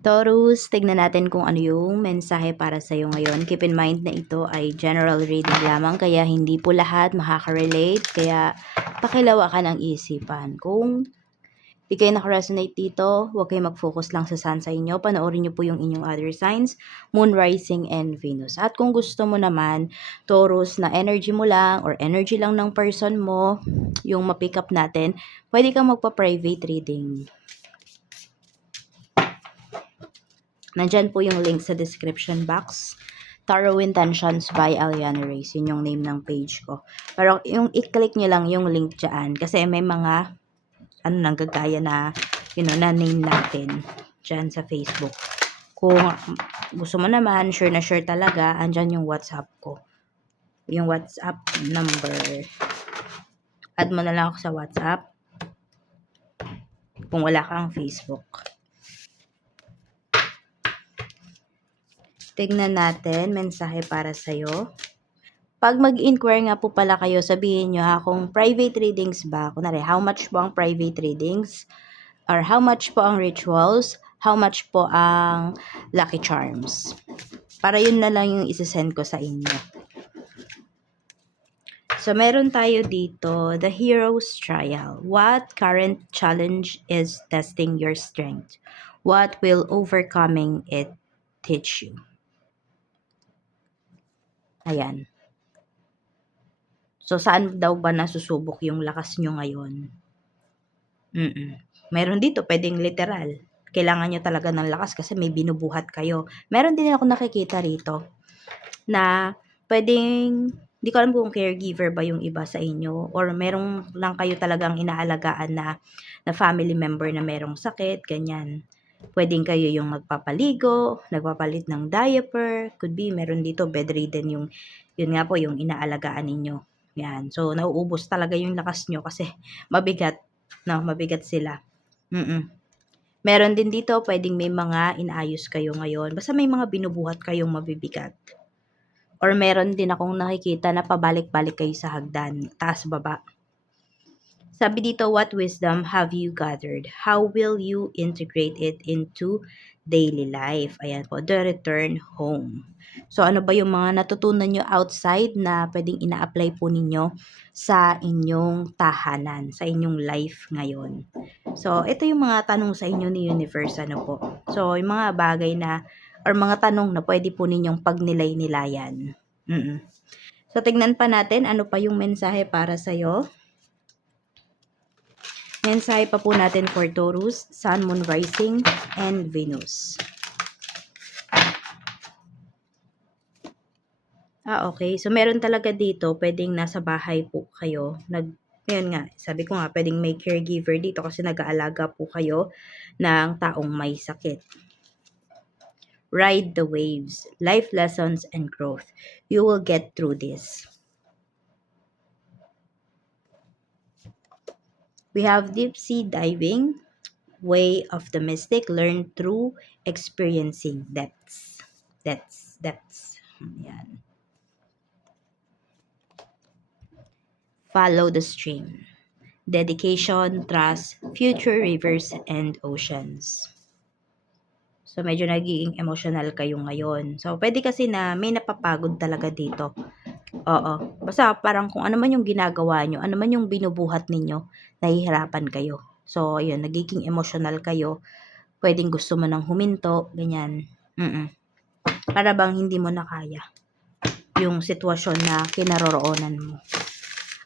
Taurus, tignan natin kung ano yung mensahe para sa iyo ngayon. Keep in mind na ito ay general reading lamang, kaya hindi po lahat makaka-relate. Kaya pakilawakan ang isipan. Kung di kayo naka-resonate dito, huwag kayo mag-focus lang sa sun sign nyo. Panoorin nyo po yung inyong other signs, Moon, Rising, and Venus. At kung gusto mo naman, Taurus, na energy mo lang or energy lang ng person mo, yung ma-pick up natin, pwede kang magpa-private reading. Nandyan po yung link sa description box. Tarot Intentions by Aliana Reyes. Yun yung name ng page ko. Pero yung i-click nyo lang yung link dyan. Kasi may mga nanggagaya na, na name natin dyan sa Facebook. Kung gusto mo naman, sure na sure talaga, andyan yung WhatsApp ko. Yung WhatsApp number. Add mo na lang ako sa WhatsApp. Kung wala kang Facebook. Tignan natin, mensahe para sa'yo. Pag mag-inquire nga po pala kayo, sabihin nyo kung private readings ba, kunwari, how much po ang private readings, or how much po ang rituals, how much po ang lucky charms. Para yun na lang yung isasend ko sa inyo. So, meron tayo dito, the hero's trial. What current challenge is testing your strength? What will overcoming it teach you? Ayan. So, saan daw ba nasusubok yung lakas nyo ngayon? Meron dito, pwedeng literal. Kailangan nyo talaga ng lakas kasi may binubuhat kayo. Meron din ako nakikita rito na pwedeng, di ko alam kung caregiver ba yung iba sa inyo or merong lang kayo talagang inaalagaan na family member na merong sakit, ganyan. Pwedeng kayo yung nagpapaligo, nagpapalit ng diaper, could be meron dito bedridden yun nga po yung inaalagaan ninyo. Yan. So, nauubos talaga yung lakas nyo kasi mabigat. No, mabigat sila. Meron din dito, pwedeng may mga inaayos kayo ngayon. Basta may mga binubuhat kayong mabibigat. Or meron din akong nakikita na pabalik-balik kayo sa hagdan, taas baba. Sabi dito, what wisdom have you gathered? How will you integrate it into daily life? Ayan po, the return home. So, ano ba yung mga natutunan nyo outside na pwedeng ina-apply po ninyo sa inyong tahanan, sa inyong life ngayon? So, ito yung mga tanong sa inyo ni Universe, ano po. So, yung mga bagay na, or mga tanong na pwede po ninyong pagnilay-nilayan. So, tignan pa natin, ano pa yung mensahe para sa'yo. Mensahe pa po natin for Taurus, Sun, Moon, Rising, and Venus. Okay. So, meron talaga dito, pwedeng nasa bahay po kayo. Ngayon nga, sabi ko nga, pwedeng may caregiver dito kasi nag-aalaga po kayo ng taong may sakit. Ride the waves, life lessons, and growth. You will get through this. We have deep sea diving, way of the mystic, learn through experiencing depths. Depths. Yan. Follow the stream. Dedication, trust, future rivers, and oceans. So, medyo nagiging emotional kayo ngayon. So, pwede kasi na may napapagod talaga dito. Oo. Basta parang kung ano man yung ginagawa nyo, ano man yung binubuhat ninyo, nahihirapan kayo. So, ayun, nagiging emotional kayo. Pwedeng gusto mo nang huminto, ganyan. Para bang hindi mo na kaya yung sitwasyon na kinaroroonan mo.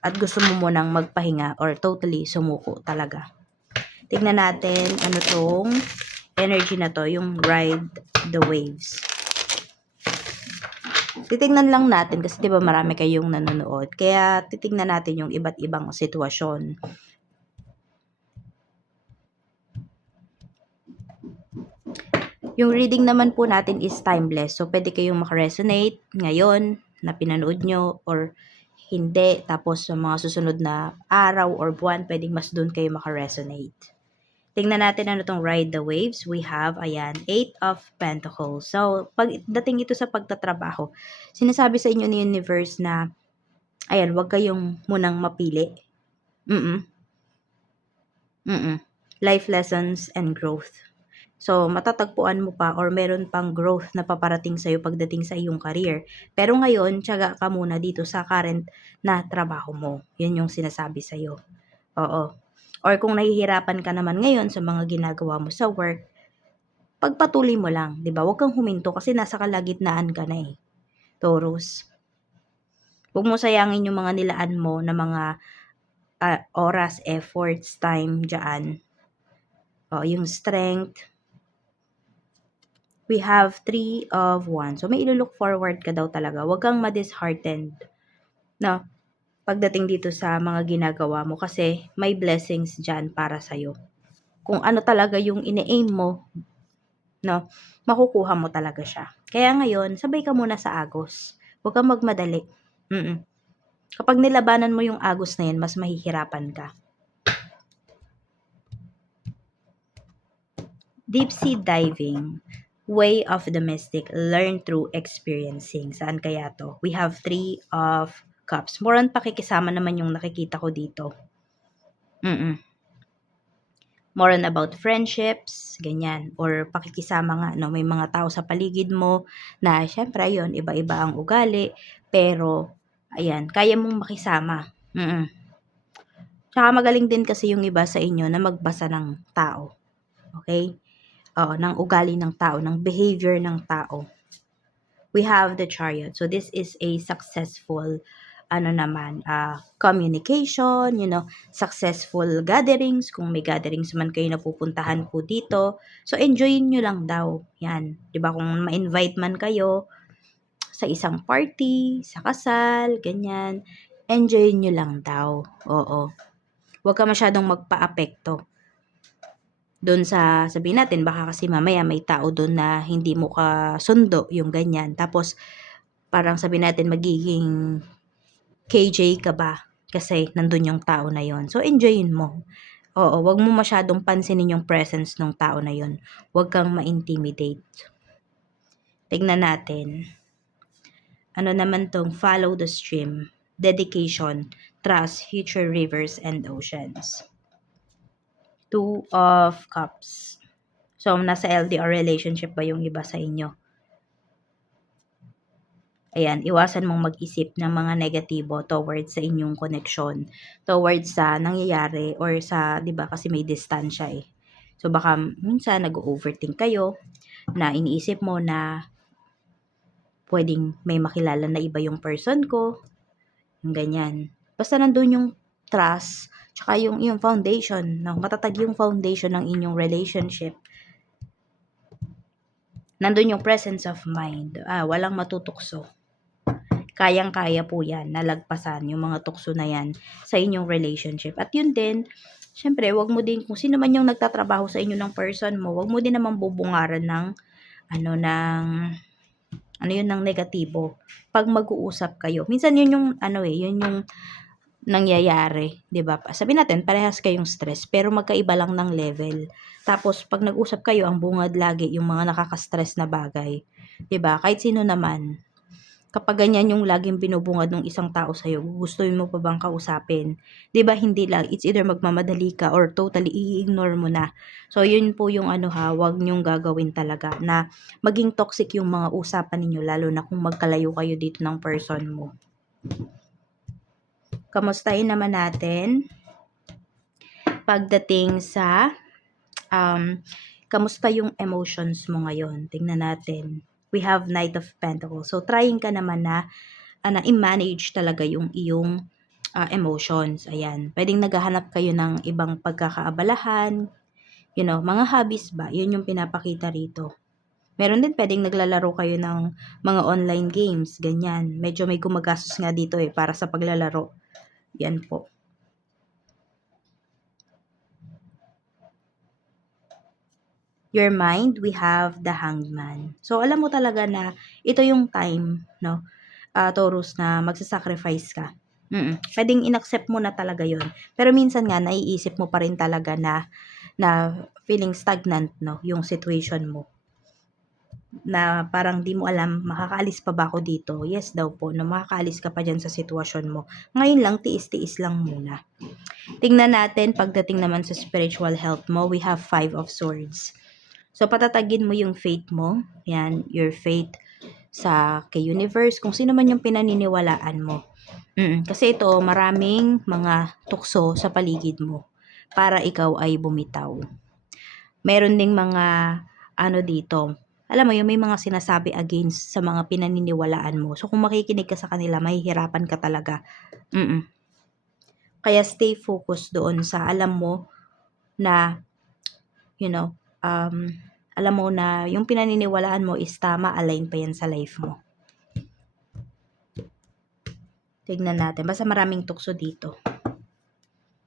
At gusto mo munang magpahinga or totally sumuko talaga. Tignan natin ano tong energy na to, yung ride the waves. Titignan lang natin kasi 'di ba marami kayong nanonood. Kaya titignan natin yung iba't ibang sitwasyon. Yung reading naman po natin is timeless. So pwede kayong makaresonate ngayon na pinanood nyo or hindi. Tapos sa mga susunod na araw or buwan, pwedeng mas doon kayo makaresonate. Tingnan natin ano tong ride the waves. We have, ayan, 8 of Pentacles. So, pagdating ito sa pagtatrabaho, sinasabi sa inyo ni Universe na, ayan, wag kayong munang mapili. Life lessons and growth. So, matatagpuan mo pa or meron pang growth na paparating sa'yo pagdating sa iyong career. Pero ngayon, tiyaga ka muna dito sa current na trabaho mo. Yun yung sinasabi sa'yo. Oo. Or kung nahihirapan ka naman ngayon sa mga ginagawa mo sa work, pagpatuloy mo lang, 'di ba? Huwag kang huminto kasi nasa kalagitnaan ka na eh. Taurus. Huwag mo sayangin yung mga nilaan mo na mga oras, efforts, time diyan. Yung strength. We have 3 of Wands. So, may ilo-look forward ka daw talaga. Huwag kang ma-disheartened. No? Pagdating dito sa mga ginagawa mo kasi may blessings dyan para sa'yo. Kung ano talaga yung ine-aim mo, no, makukuha mo talaga siya. Kaya ngayon, sabay ka muna sa agos. Huwag kang magmadali. Kapag nilabanan mo yung agos na yan, mas mahihirapan ka. Deep sea diving, way of the mystic, learn through experiencing. Saan kaya to? We have 3 of cups. More on pakikisama naman yung nakikita ko dito. More on about friendships, ganyan. Or pakikisama nga, no? May mga tao sa paligid mo na syempre yun, iba-iba ang ugali. Pero, ayan, kaya mong makisama. Tsaka magaling din kasi yung iba sa inyo na magbasa ng tao. Okay? Ng ugali ng tao, ng behavior ng tao. We have the Chariot. So, this is a successful, communication, successful gatherings. Kung may gatherings man kayo na pupuntahan po dito. So, enjoyin nyo lang daw. Yan. Diba? Kung ma-invite man kayo sa isang party, sa kasal, ganyan. Enjoyin nyo lang daw. Oo. Huwag ka masyadong magpa-apekto doon sa, sabihin natin, baka kasi mamaya may tao doon na hindi mo ka sundo, yung ganyan. Tapos, parang sabihin natin, magiging KJ ka ba? Kasi nandun yung tao na yon. So, enjoyin mo. Oo, wag mo masyadong pansinin yung presence ng tao na yon. Wag kang ma-intimidate. Tignan natin. Ano naman tong follow the stream, dedication, trust, future rivers and oceans. 2 of Cups. So, nasa LDR relationship ba yung iba sa inyo? Ayan, iwasan mong mag-isip ng mga negatibo towards sa inyong connection, towards sa nangyayari or sa, 'di ba, kasi may distansya eh. So, baka minsan nag-overthink kayo na iniisip mo na pwedeng may makilala na iba yung person ko, yung ganyan. Basta nandun yung trust, tsaka yung foundation, no? Matatag yung foundation ng inyong relationship. Nandun yung presence of mind. Walang matutukso. Kayang-kaya po yan, nalagpasan yung mga tukso na yan sa inyong relationship. At yun din, syempre, wag mo din, kung sino man yung nagtatrabaho sa inyo ng person mo, wag mo din naman bubungaran ng, ng negatibo. Pag mag-uusap kayo, minsan yun yung, yun yung nangyayari, 'di ba? Sabihin natin parehas kayong stress pero magkaiba lang ng level. Tapos pag nag-usap kayo, ang bungad lagi yung mga nakaka-stress na bagay, 'di ba? Kahit sino naman. Kapag ganyan yung laging binubungad ng isang tao sa iyo, gustuhin mo pa bang kausapin? 'Di ba hindi lang, it's either magmamadali ka or totally i-ignore mo na. So yun po yung wag niyong gagawin talaga na maging toxic yung mga usapan ninyo lalo na kung magkalayo kayo dito ng person mo. Kamustahin naman natin pagdating sa kamusta yung emotions mo ngayon. Tingnan natin. We have Knight of Pentacles. So, trying ka naman na i-manage talaga yung iyong emotions. Ayan. Pwedeng naghahanap kayo ng ibang pagkakaabalahan. Mga hobbies ba? Yun yung pinapakita rito. Meron din pwedeng naglalaro kayo ng mga online games. Ganyan. Medyo may gumagastos nga dito para sa paglalaro. Yan po. Your mind, we have the Hanged Man. So, alam mo talaga na ito yung time, no? Taurus, na magsasacrifice ka. Pwedeng inaccept mo na talaga yon. Pero minsan nga, naiisip mo pa rin talaga na feeling stagnant, no? Yung situation mo. Na parang di mo alam, makakaalis pa ba ako dito? Yes daw po, na makakaalis ka pa dyan sa sitwasyon mo. Ngayon lang, tiis-tiis lang muna. Tingnan natin, pagdating naman sa spiritual health mo, we have 5 of Swords. So, patatagin mo yung faith mo. Yan, your faith sa kay universe, kung sino man yung pinaniniwalaan mo. Kasi ito, maraming mga tukso sa paligid mo para ikaw ay bumitaw. Meron ding mga ano dito, alam mo yun, may mga sinasabi against sa mga pinaniniwalaan mo. So, kung makikinig ka sa kanila, mahihirapan ka talaga. Kaya stay focused doon sa alam mo na, you know, alam mo na yung pinaniniwalaan mo is tama, align pa yan sa life mo. Tignan natin. Basta maraming tukso dito.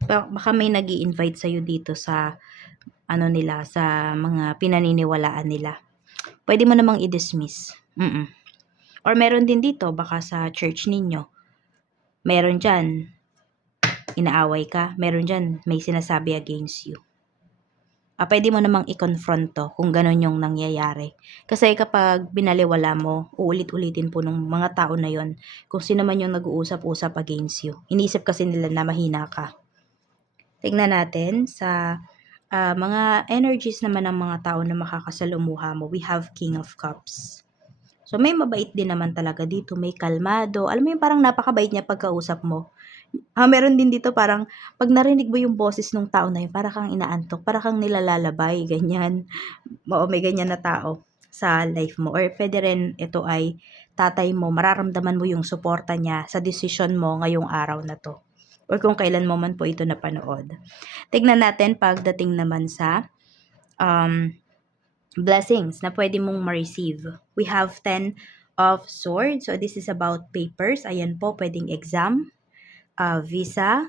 Baka may nag-i-invite sa'yo dito sa ano nila, sa mga pinaniniwalaan nila. Pwede mo namang i-dismiss. Or meron din dito, baka sa church ninyo. Meron dyan, inaaway ka. Meron dyan, may sinasabi against you. Pwede mo namang i-confront to kung ganun yung nangyayari. Kasi kapag binaliwala mo, uulit-ulitin po ng mga tao na yon kung sino man yung nag-uusap-usap against you. Iniisip kasi nila na mahina ka. Tingnan natin sa mga energies naman ng mga tao na makakasalumuha mo. We have King of Cups. So, may mabait din naman talaga dito. May kalmado. Alam mo yung parang napakabait niya pagkausap mo. Meron din dito parang pag narinig mo yung boses ng tao na yun, para kang inaantok, para kang nilalalabay, ganyan. Oo, may ganyan na tao sa life mo. Or pwede rin ito ay tatay mo, mararamdaman mo yung suporta niya sa desisyon mo ngayong araw na to. Or kung kailan mo man po ito napanood. Tignan natin pagdating naman sa blessings na pwede mong ma-receive. We have 10 of Swords. So, this is about papers. Ayan po, pwedeng exam, visa.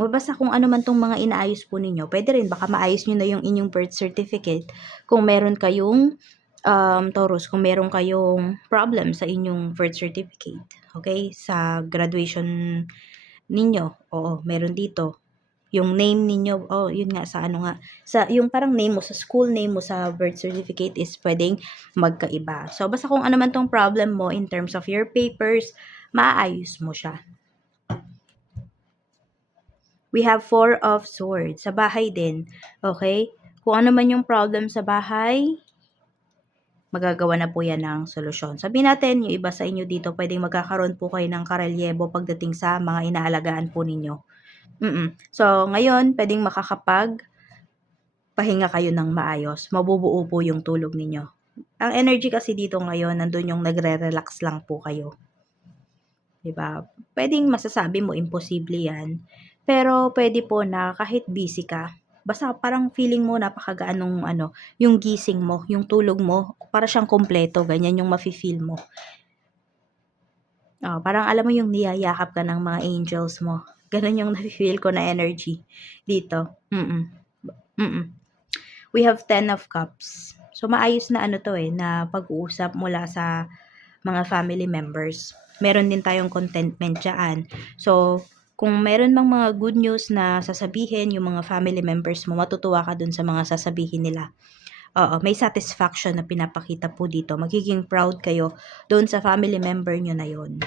Mabasa kung ano man tong mga inaayos po ninyo. Pwede rin, baka maayos nyo na yung inyong birth certificate. Kung meron kayong, Taurus, kung meron kayong problem sa inyong birth certificate. Okay? Sa graduation ninyo. Oo, meron dito. Yung name ninyo, yun nga, sa ano nga, sa, yung parang name mo, sa school name mo sa birth certificate is pwedeng magkaiba. So, basta kung ano man tong problem mo in terms of your papers, maayos mo siya. We have 4 of Swords. Sa bahay din. Okay? Kung ano man yung problem sa bahay, magagawa na po yan ng solusyon. Sabihin natin, yung iba sa inyo dito, pwedeng magkakaroon po kayo ng karelyebo pagdating sa mga inaalagaan po ninyo. So, ngayon, pwedeng pahinga kayo ng maayos. Mabubuo po yung tulog ninyo. Ang energy kasi dito ngayon, nandun yung nagre-relax lang po kayo. Diba? Pwedeng masasabi mo, imposible yan. Pero pwede po na kahit busy ka, basta parang feeling mo napakagaan nung yung gising mo, yung tulog mo, para siyang kompleto, ganyan yung mafe-feel mo. Parang alam mo yung niyayakap ka ng mga angels mo. Ganun yung nafe-feel ko na energy dito. We have 10 of Cups. So, maayos na na pag-uusap mula sa mga family members. Meron din tayong contentment dyan. So, kung meron mang mga good news na sasabihin yung mga family members mo, matutuwa ka dun sa mga sasabihin nila. May satisfaction na pinapakita po dito. Magiging proud kayo doon sa family member nyo na yon.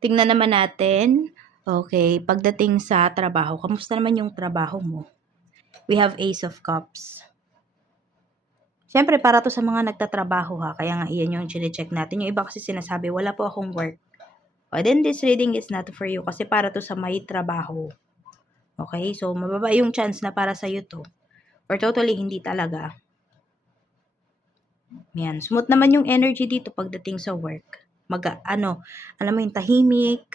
Tingnan naman natin, okay, pagdating sa trabaho, kamusta naman yung trabaho mo? We have Ace of Cups. Siyempre, para to sa mga nagtatrabaho ha, kaya nga iyan yung chine-check natin. Yung iba kasi sinasabi, wala po akong work. Then this reading is not for you kasi para to sa may trabaho. Okay? So, mababa yung chance na para sa'yo to. Or totally hindi talaga. Yan. Smooth naman yung energy dito pagdating sa work. Alam mo yung tahimik,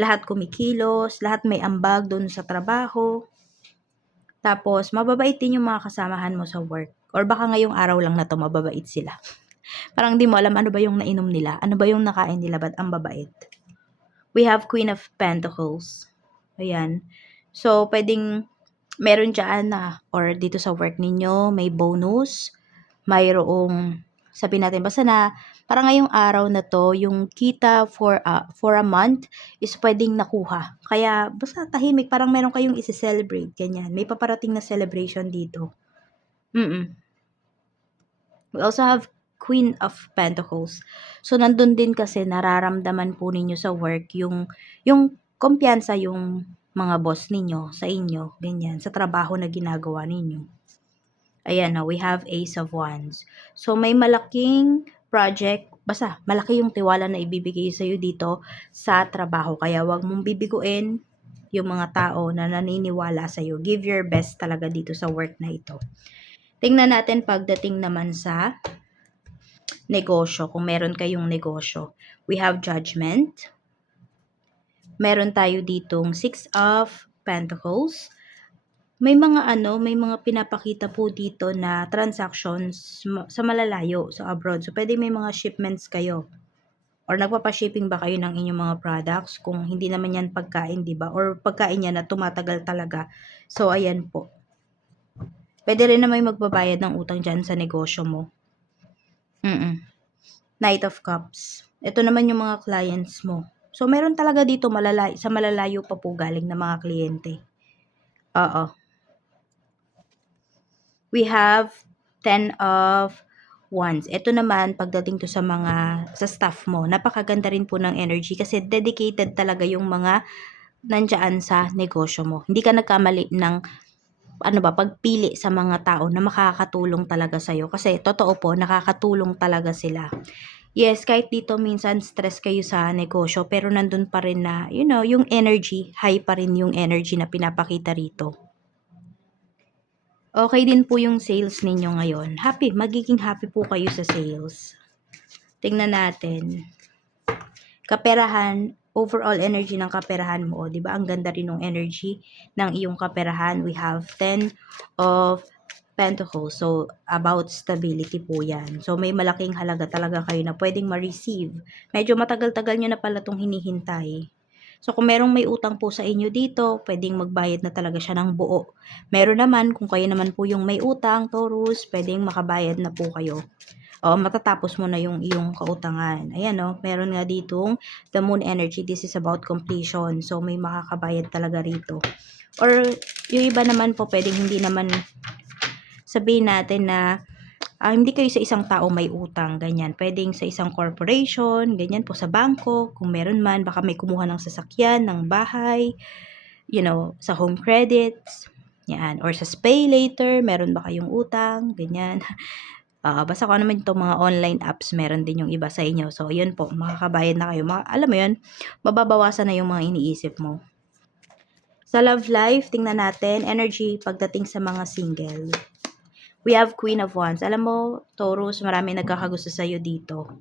lahat kumikilos, lahat may ambag doon sa trabaho. Tapos, mababait din yung mga kasamahan mo sa work. Or baka ngayong araw lang na to, mababait sila. Parang di mo alam ano ba yung nainom nila, ano ba yung nakain nila, ba't ang babait. We have Queen of Pentacles. Ayan. So, pwedeng meron dyan or dito sa work ninyo, may bonus, mayroong, sabihin natin, basta na, parang ngayong araw na to, yung kita for a month is pwedeng nakuha. Kaya, basta tahimik, parang meron kayong isi-celebrate, ganyan. May paparating na celebration dito. We also have Queen of Pentacles. So, nandun din kasi nararamdaman po ninyo sa work yung kumpiyansa, yung mga boss ninyo, sa inyo, ganyan, sa trabaho na ginagawa ninyo. Ayan na, we have Ace of Wands. So, may malaking project, basta malaki yung tiwala na ibibigay sa'yo dito sa trabaho. Kaya wag mong bibiguin yung mga tao na naniniwala sa'yo. Give your best talaga dito sa work na ito. Tingnan natin pagdating naman sa negosyo, kung meron kayong negosyo. We have Judgment. Meron tayo ditong Six of Pentacles. May mga pinapakita po dito na transactions sa malalayo, sa abroad. So, pwede may mga shipments kayo. Or nagpapa-shipping ba kayo ng inyong mga products? Kung hindi naman yan pagkain, di ba? Or pagkain yan na tumatagal talaga. So, ayan po. Pwede rin na may magbabayad ng utang dyan sa negosyo mo. Knight of Cups. Ito naman yung mga clients mo. So, meron talaga dito sa malalayo pa po galing na mga kliyente. Oo. We have 10 of Wands. Ito naman, pagdating to sa staff mo, napakaganda rin po ng energy kasi dedicated talaga yung mga nandiyan sa negosyo mo. Hindi ka nagkamali ng pagpili sa mga tao na makakatulong talaga sa'yo. Kasi, totoo po, nakakatulong talaga sila. Yes, kahit dito minsan stress kayo sa negosyo, pero nandun pa rin na, yung energy, high pa rin yung energy na pinapakita rito. Okay din po yung sales ninyo ngayon. Magiging happy po kayo sa sales. Tingnan natin. Kaperahan, overall energy ng kaperahan mo, 'di ba? Ang ganda rin ng energy ng iyong kaperahan. We have 10 of Pentacles. So, about stability po yan. So, may malaking halaga talaga kayo na pwedeng ma-receive. Medyo matagal-tagal nyo na pala itong hinihintay. So, kung merong may utang po sa inyo dito, pwedeng magbayad na talaga siya ng buo. Meron naman, kung kayo naman po yung may utang, Taurus, pwedeng makabayad na po kayo. O, matatapos mo na yung iyong kautangan. Ayan, meron nga ditong the moon energy. This is about completion. So, may makakabayad talaga rito. Or, yung iba naman po, pwedeng hindi naman sabihin natin na hindi kayo sa isang tao may utang, ganyan. Pwedeng sa isang corporation, ganyan po sa bangko, kung meron man, baka may kumuha ng sasakyan, ng bahay, sa home credits, yan. Or sa pay later, meron ba kayong utang, ganyan. Basta kung ano man itong mga online apps, meron din yung iba sa inyo. So, yun po, makakabayad na kayo. Alam mo yun, mababawasan na yung mga iniisip mo. Sa love life, tingnan natin, energy pagdating sa mga single. We have Queen of Wands. Alam mo, Taurus, marami nagkakagusto sa'yo dito.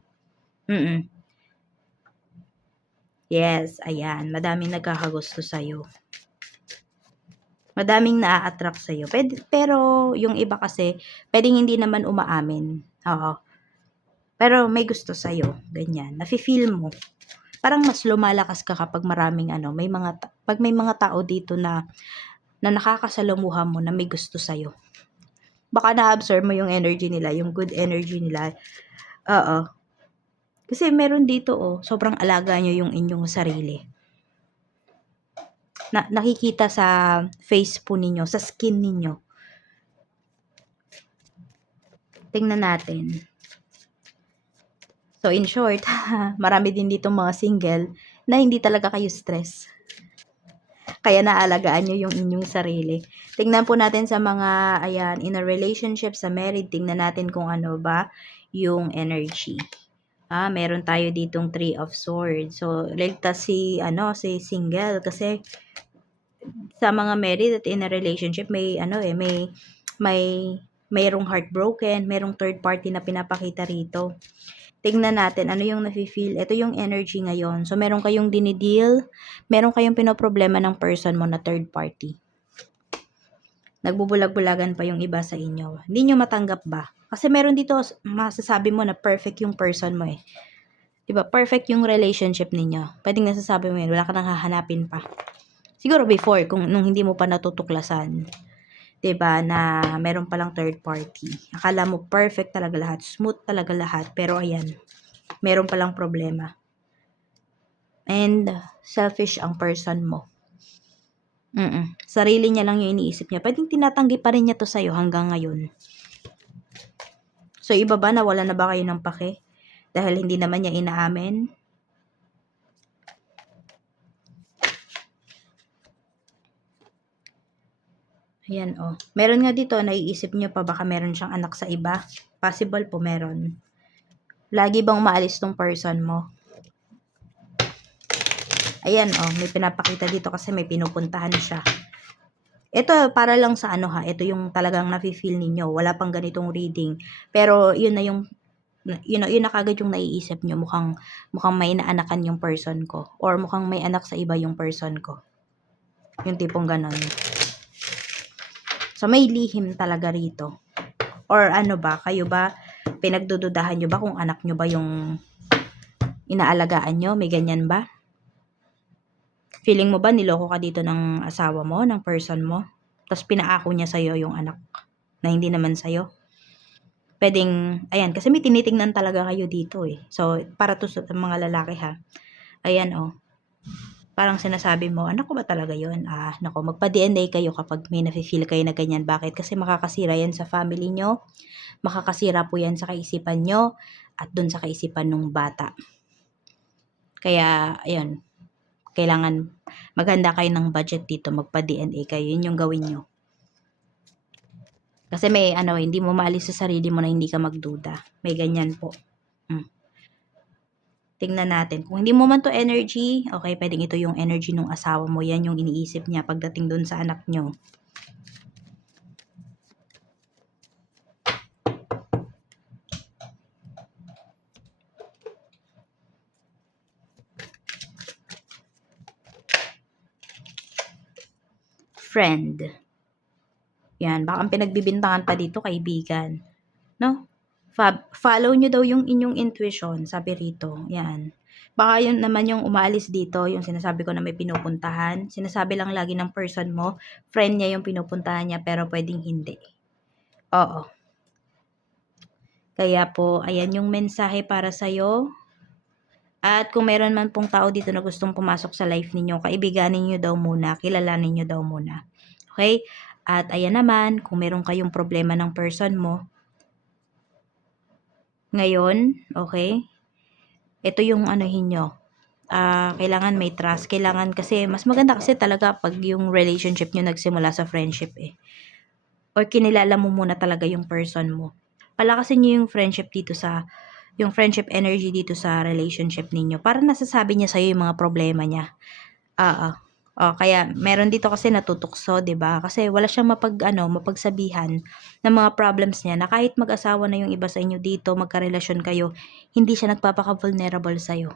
Yes, ayan. Madaming nagkakagusto sa'yo. Madaming naa-attract sa'yo. Pero, yung iba kasi, pwedeng hindi naman umaamin. Oo. Pero, may gusto sa'yo. Ganyan. Nafe-feel mo. Parang mas lumalakas ka kapag maraming pag may mga tao dito na nakakasalamuha mo na may gusto sa'yo. Baka na-absorb mo yung energy nila, yung good energy nila. Oo. Kasi meron dito, sobrang alaga nyo yung inyong sarili. Nakikita sa face po ninyo, sa skin ninyo. Tingnan natin. So, in short, marami din dito mga single na hindi talaga kayo stress. Kaya naalagaan nyo yung inyong sarili. Tingnan po natin sa mga, in a relationship, sa married, tingnan natin kung ano ba yung energy. Meron tayo ditong 3 of Swords. So, ligtas si single kasi sa mga married at in a relationship, mayroong heartbroken, mayroong third party na pinapakita rito. Tingnan natin ano yung nafe-feel. Ito yung energy ngayon. So, meron kayong dinideal, meron kayong pinoproblema ng person mo na third party. Nagbubulag-bulagan pa yung iba sa inyo. Hindi nyo matanggap ba? Kasi meron dito, masasabi mo na perfect yung person mo eh. Diba? Perfect yung relationship ninyo. Pwedeng nasasabi mo yun, wala ka nang hahanapin pa. Siguro before, nung hindi mo pa natutuklasan. Diba? Na meron palang third party. Akala mo perfect talaga lahat. Smooth talaga lahat. Pero ayan, meron palang problema. And selfish ang person mo. Sarili niya lang yung iniisip niya. Pwedeng tinatanggi pa rin niya to sa'yo hanggang ngayon. So, iba ba, nawala na ba kayo ng pake? Dahil hindi naman niya inaamin? Ayan, oh. Meron nga dito, naiisip nyo pa baka meron siyang anak sa iba. Possible po meron. Lagi bang maalis tong person mo? Ayan, oh. May pinapakita dito kasi may pinupuntahan siya. Ito, para lang sa ano ha. Ito yung talagang nafe-feel ninyo. Wala pang ganitong reading. Pero, yun na yung yun na kagad yung naiisip nyo. Mukhang may inaanakan yung person ko. Or mukhang may anak sa iba yung person ko. Yung tipong ganon. So, may lihim talaga rito. Or ano ba, kayo ba, pinagdududahan nyo ba kung anak nyo ba yung inaalagaan nyo? May ganyan ba? Feeling mo ba niloko ka dito ng asawa mo, ng person mo? Tapos pinaako niya sa'yo yung anak na hindi naman sa'yo? Pwedeng, ayan, kasi may tinitingnan talaga kayo dito eh. So, para to sa mga lalaki ha. Ayan oh. Parang sinasabi mo, anak ko ba talaga yun? Nako, magpa-DNA kayo kapag may nafe-feel kayo na ganyan. Bakit? Kasi makakasira yan sa family nyo. Makakasira po yan sa kaisipan nyo. At dun sa kaisipan ng bata. Kaya, ayun. Kailangan maghanda kayo ng budget dito. Magpa-DNA kayo. Yun yung gawin nyo. Kasi may, hindi mo maalis sa sarili mo na hindi ka magduda. May ganyan po. Tingnan natin. Kung hindi mo man to energy, okay, pwedeng ito yung energy ng asawa mo. Yan yung iniisip niya pagdating dun sa anak nyo. Friend. Yan, baka ang pinagbibintangan pa dito, kaibigan. No? Follow nyo daw yung inyong intuition, sabi rito. Yan. Baka yun naman yung umaalis dito, yung sinasabi ko na may pinupuntahan. Sinasabi lang lagi ng person mo, friend niya yung pinupuntahan niya, pero pwedeng hindi. Oo. Kaya po, ayan yung mensahe para sa'yo. At kung meron man pong tao dito na gustong pumasok sa life ninyo, kaibiganin nyo daw muna, kilalanin nyo daw muna. Okay? At ayan naman, kung meron kayong problema ng person mo, ngayon, okay? Ito yung anuhin nyo. Kailangan may trust. Kailangan kasi, mas maganda kasi talaga pag yung relationship nyo nagsimula sa friendship eh. Or kinilala mo muna talaga yung person mo. Palakasin nyo yung friendship dito yung friendship energy dito sa relationship ninyo. Para nasasabi niya sa'yo yung mga problema niya. Kaya meron dito kasi natutukso, 'di ba? Kasi wala siyang mapagsabihan ng mga problems niya na kahit mag-asawa na yung iba sa inyo dito, magkarelasyon kayo, hindi siya nagpapaka-vulnerable sa iyo.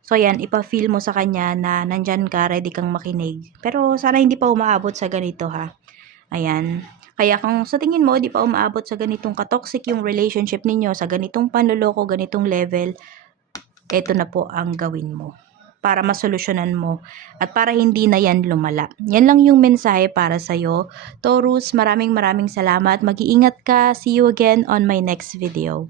So yan, ipa-feel mo sa kanya na nandyan ka, ready kang makinig. Pero sana hindi pa umaabot sa ganito ha. Ayan. Kaya kung sa tingin mo, di pa umaabot sa ganitong katoxic yung relationship ninyo, sa ganitong panloloko, ganitong level, eto na po ang gawin mo para masolusyonan mo at para hindi na yan lumala. Yan lang yung mensahe para sa'yo. Taurus, maraming salamat. Mag-iingat ka. See you again on my next video.